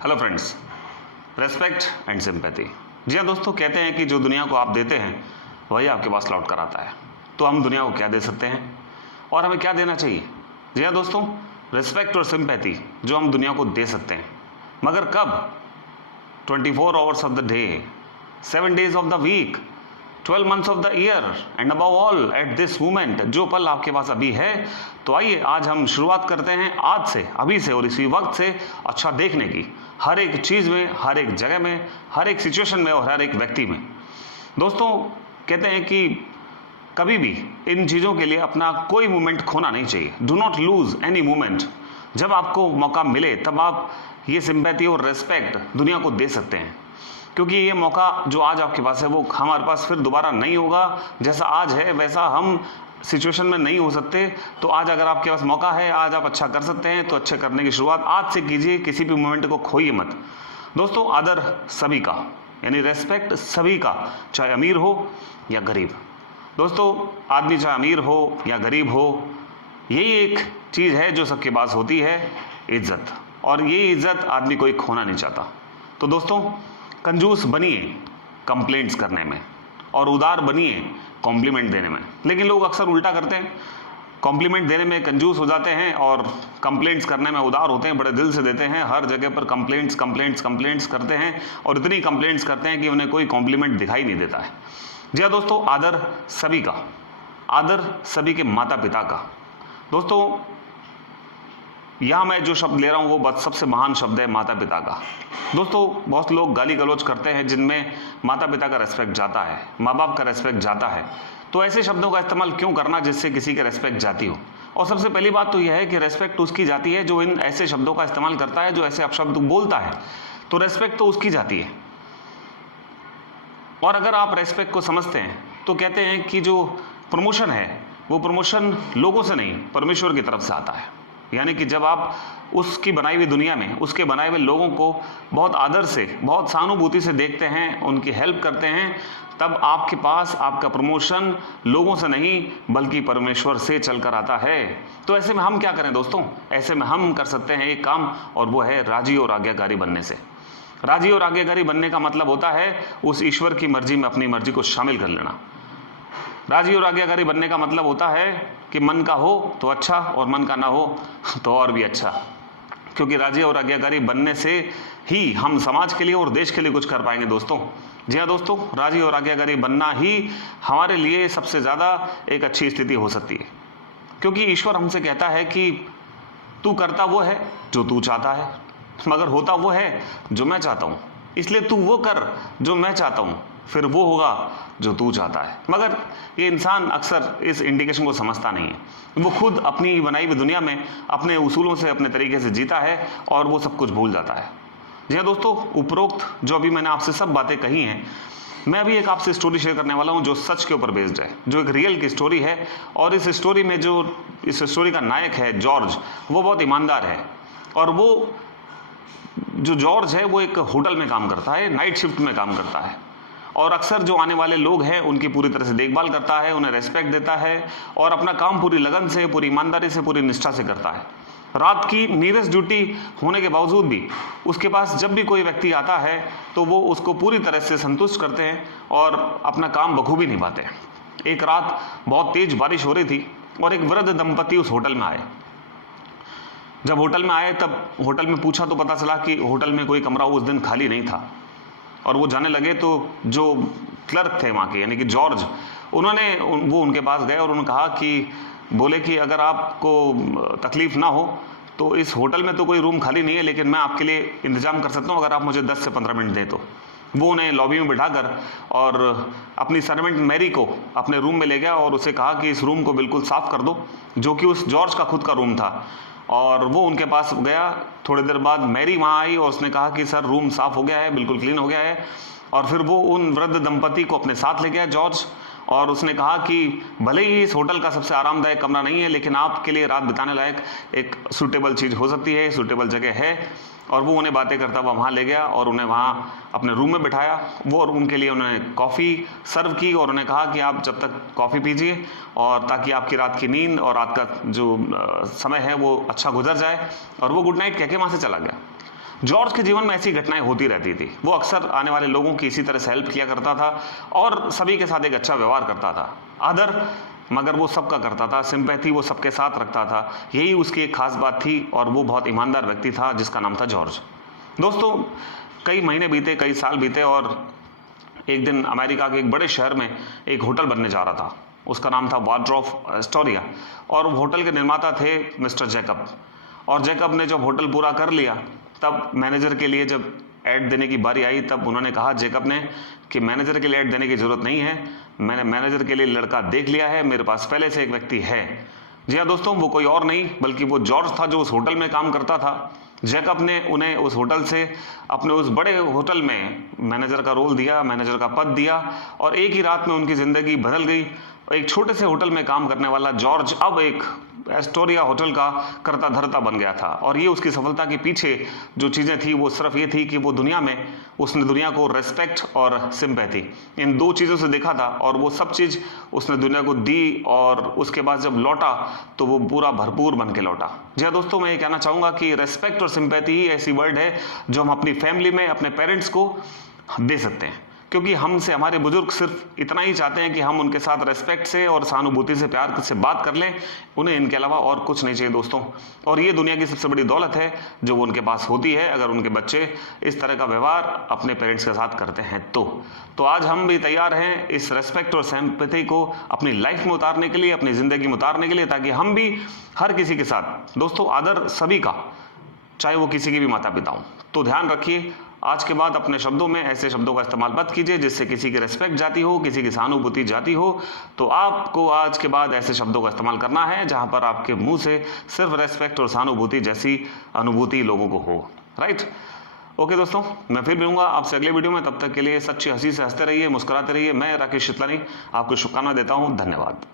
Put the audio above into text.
Hello friends, respect and sympathy. जी हाँ दोस्तों, कहते हैं कि जो दुनिया को आप देते हैं वही आपके पास लौट कर आता है। तो हम दुनिया को क्या दे सकते हैं और हमें क्या देना चाहिए? जी हाँ दोस्तों, रेस्पेक्ट और सिंपैथी जो हम दुनिया को दे सकते हैं, मगर कब? 24 hours of the day, 7 days of the week, 12 months of the year and above all at this moment. जो पल आपके पास अभी है, तो आइए आज हम शुरुआत करते हैं आज से, अभी से और इसी वक्त से अच्छा देखने की, हर एक चीज़ में, हर एक जगह में, हर एक सिचुएशन में और हर एक व्यक्ति में। दोस्तों, कहते हैं कि कभी भी इन चीज़ों के लिए अपना कोई मोमेंट खोना नहीं चाहिए। Do not lose any moment. जब आपको मौका मिले तब आप ये सिंपैथी और रेस्पेक्ट दुनिया को दे सकते हैं, क्योंकि ये मौका जो आज आपके पास है वो हमारे पास फिर दोबारा नहीं होगा। जैसा आज है वैसा हम सिचुएशन में नहीं हो सकते। तो आज अगर आपके पास मौका है, आज आप अच्छा कर सकते हैं, तो अच्छे करने की शुरुआत आज से कीजिए। किसी भी मोमेंट को खोइए मत। दोस्तों, आदर सभी का, यानी रेस्पेक्ट सभी का, चाहे अमीर हो या गरीब। दोस्तों, आदमी चाहे अमीर हो या गरीब हो, यही एक चीज़ है जो सबके पास होती है, इज्जत। और ये इज्जत आदमी कोई खोना नहीं चाहता। तो दोस्तों, कंजूस बनिए कंप्लेंट्स करने में और उदार बनिए कॉम्प्लीमेंट देने में। लेकिन लोग अक्सर उल्टा करते हैं, कॉम्प्लीमेंट देने में कंजूस हो जाते हैं और कंप्लेंट्स करने में उदार होते हैं, बड़े दिल से देते हैं। हर जगह पर कंप्लेंट्स कंप्लेंट्स कंप्लेंट्स करते हैं और इतनी कंप्लेंट्स करते हैं कि उन्हें कोई कॉम्प्लीमेंट दिखाई नहीं देता है। जी हाँ दोस्तों, आदर सभी का, आदर सभी के माता पिता का। दोस्तों, यहाँ मैं जो शब्द ले रहा हूँ वो बस सबसे महान शब्द है, माता पिता का। दोस्तों, बहुत लोग गाली गलौज करते हैं जिनमें माता पिता का रेस्पेक्ट जाता है, माँ बाप का रेस्पेक्ट जाता है। तो ऐसे शब्दों का इस्तेमाल क्यों करना जिससे किसी के रेस्पेक्ट जाती हो? और सबसे पहली बात तो यह है कि रेस्पेक्ट उसकी जाती है जो इन ऐसे शब्दों का इस्तेमाल करता है, जो ऐसे अपशब्द बोलता है। तो रेस्पेक्ट तो उसकी जाती है। और अगर आप रेस्पेक्ट को समझते हैं तो कहते हैं कि जो प्रमोशन है वो प्रमोशन लोगों से नहीं, परमेश्वर की तरफ से आता है। यानी कि जब आप उसकी बनाई हुई दुनिया में, उसके बनाए हुए लोगों को बहुत आदर से, बहुत सहानुभूति से देखते हैं, उनकी हेल्प करते हैं, तब आपके पास आपका प्रमोशन लोगों से नहीं बल्कि परमेश्वर से चलकर आता है। तो ऐसे में हम क्या करें दोस्तों? ऐसे में हम कर सकते हैं एक काम, और वो है राजी और आज्ञाकारी बनने से। राजी और आज्ञाकारी बनने का मतलब होता है उस ईश्वर की मर्जी में अपनी मर्जी को शामिल कर लेना। राजी और आज्ञाकारी बनने का मतलब होता है कि मन का हो तो अच्छा और मन का ना हो तो और भी अच्छा। क्योंकि राजी और आज्ञाकारी बनने से ही हम समाज के लिए और देश के लिए कुछ कर पाएंगे दोस्तों। जी हाँ दोस्तों, राजी और आज्ञाकारी बनना ही हमारे लिए सबसे ज़्यादा एक अच्छी स्थिति हो सकती है। क्योंकि ईश्वर हमसे कहता है कि तू करता वो है जो तू चाहता है, मगर होता वो है जो मैं चाहता हूँ। इसलिए तू वो कर जो मैं चाहता हूँ, फिर वो होगा जो तू चाहता है। मगर ये इंसान अक्सर इस इंडिकेशन को समझता नहीं है। वो खुद अपनी बनाई हुई दुनिया में अपने उसूलों से, अपने तरीके से जीता है और वो सब कुछ भूल जाता है। जी हाँ दोस्तों, उपरोक्त जो अभी मैंने आपसे सब बातें कही हैं, मैं अभी एक आपसे स्टोरी शेयर करने वाला हूँ जो सच के ऊपर बेस्ड है, जो एक रियल की स्टोरी है। और इस स्टोरी में जो इस स्टोरी का नायक है जॉर्ज, वो बहुत ईमानदार है। और वो जो जॉर्ज है वो एक होटल में काम करता है, नाइट शिफ्ट में काम करता है। और अक्सर जो आने वाले लोग हैं उनकी पूरी तरह से देखभाल करता है, उन्हें रेस्पेक्ट देता है और अपना काम पूरी लगन से, पूरी ईमानदारी से, पूरी निष्ठा से करता है। रात की नीरस ड्यूटी होने के बावजूद भी उसके पास जब भी कोई व्यक्ति आता है तो वो उसको पूरी तरह से संतुष्ट करते हैं और अपना काम बखूबी निभाते हैं। एक रात बहुत तेज बारिश हो रही थी और एक वृद्ध दंपति उस होटल में आए। जब होटल में आए तब होटल में पूछा तो पता चला कि होटल में कोई कमरा उस दिन खाली नहीं था। और वो जाने लगे तो जो क्लर्क थे वहाँ के, यानी कि जॉर्ज, वो उनके पास गए और उन्होंने कहा कि बोले कि अगर आपको तकलीफ़ ना हो तो इस होटल में तो कोई रूम खाली नहीं है, लेकिन मैं आपके लिए इंतज़ाम कर सकता हूँ अगर आप मुझे 10 से 15 मिनट दें तो। वो उन्हें लॉबी में बिठाकर और अपनी सर्वेंट मैरी को अपने रूम में ले गया और उसे कहा कि इस रूम को बिल्कुल साफ़ कर दो, जो कि उस जॉर्ज का खुद का रूम था। और वो उनके पास गया। थोड़ी देर बाद मैरी वहाँ आई और उसने कहा कि सर रूम साफ़ हो गया है, बिल्कुल क्लीन हो गया है। और फिर वो उन वृद्ध दंपति को अपने साथ ले गया जॉर्ज, और उसने कहा कि भले ही इस होटल का सबसे आरामदायक कमरा नहीं है, लेकिन आपके लिए रात बिताने लायक एक सूटेबल चीज़ हो सकती है, सूटेबल जगह है। और वो उन्हें बातें करता हुआ वहाँ ले गया और उन्हें वहाँ अपने रूम में बिठाया। वो और उनके लिए उन्होंने कॉफ़ी सर्व की और उन्हें कहा कि आप जब तक कॉफ़ी पीजिए और ताकि आपकी रात की नींद और रात का जो समय है वो अच्छा गुजर जाए। और वो गुड नाइट कह के वहाँ से चला गया। जॉर्ज के जीवन में ऐसी घटनाएं होती रहती थी। वो अक्सर आने वाले लोगों की इसी तरह से हेल्प किया करता था और सभी के साथ एक अच्छा व्यवहार करता था। आदर मगर वो सबका करता था, सिंपैथी वो सबके साथ रखता था, यही उसकी एक खास बात थी और वो बहुत ईमानदार व्यक्ति था जिसका नाम था जॉर्ज। दोस्तों, कई महीने बीते, कई साल बीते और एक दिन अमेरिका के एक बड़े शहर में एक होटल बनने जा रहा था। उसका नाम था वाल्ड्रॉफ एस्टोरिया और होटल के निर्माता थे मिस्टर जैकब। और जैकब ने जब होटल पूरा कर लिया तब मैनेजर के लिए जब ऐड देने की बारी आई तब उन्होंने कहा जैकब ने कि मैनेजर के लिए ऐड देने की ज़रूरत नहीं है, मैंने मैनेजर के लिए लड़का देख लिया है, मेरे पास पहले से एक व्यक्ति है। जी हाँ दोस्तों, वो कोई और नहीं बल्कि वो जॉर्ज था जो उस होटल में काम करता था। जैकब ने उन्हें उस होटल से अपने उस बड़े होटल में मैनेजर का रोल दिया, मैनेजर का पद दिया और एक ही रात में उनकी ज़िंदगी बदल गई। एक छोटे से होटल में काम करने वाला जॉर्ज अब एक एस्टोरिया होटल का करता धरता बन गया था। और ये उसकी सफलता के पीछे जो चीज़ें थी वो सिर्फ ये थी कि वो उसने दुनिया को रेस्पेक्ट और सिंपैथी, इन दो चीज़ों से देखा था और वो सब चीज़ उसने दुनिया को दी और उसके बाद जब लौटा तो वो पूरा भरपूर बन के लौटा। जी हाँ दोस्तों, मैं ये कहना चाहूँगा कि रेस्पेक्ट और सिंपैथी ही ऐसी वर्ड है जो हम अपनी फैमिली में अपने पेरेंट्स को दे सकते हैं, क्योंकि हमसे हमारे बुजुर्ग सिर्फ इतना ही चाहते हैं कि हम उनके साथ रेस्पेक्ट से और सहानुभूति से, प्यार से बात कर लें। उन्हें इनके अलावा और कुछ नहीं चाहिए दोस्तों। और ये दुनिया की सबसे बड़ी दौलत है जो वो उनके पास होती है अगर उनके बच्चे इस तरह का व्यवहार अपने पेरेंट्स के साथ करते हैं तो आज हम भी तैयार हैं इस रेस्पेक्ट और सिंपैथी को अपनी लाइफ में उतारने के लिए, अपनी ज़िंदगी में उतारने के लिए, ताकि हम भी हर किसी के साथ, दोस्तों आदर सभी का, चाहे वो किसी के भी माता पिता हों। तो ध्यान रखिए, आज के बाद अपने शब्दों में ऐसे शब्दों का इस्तेमाल मत कीजिए जिससे किसी की रिस्पेक्ट जाती हो, किसी की सहानुभूति जाती हो। तो आपको आज के बाद ऐसे शब्दों का इस्तेमाल करना है जहां पर आपके मुंह से सिर्फ रेस्पेक्ट और सहानुभूति जैसी अनुभूति लोगों को हो। राइट? ओके दोस्तों, मैं फिर मिलूंगा आपसे अगले वीडियो में। तब तक के लिए सच्ची हंसी से हंसते रहिए, मुस्कुराते रहिए। मैं राकेश शितलानी आपको शुभकामनाएं देता हूँ। धन्यवाद।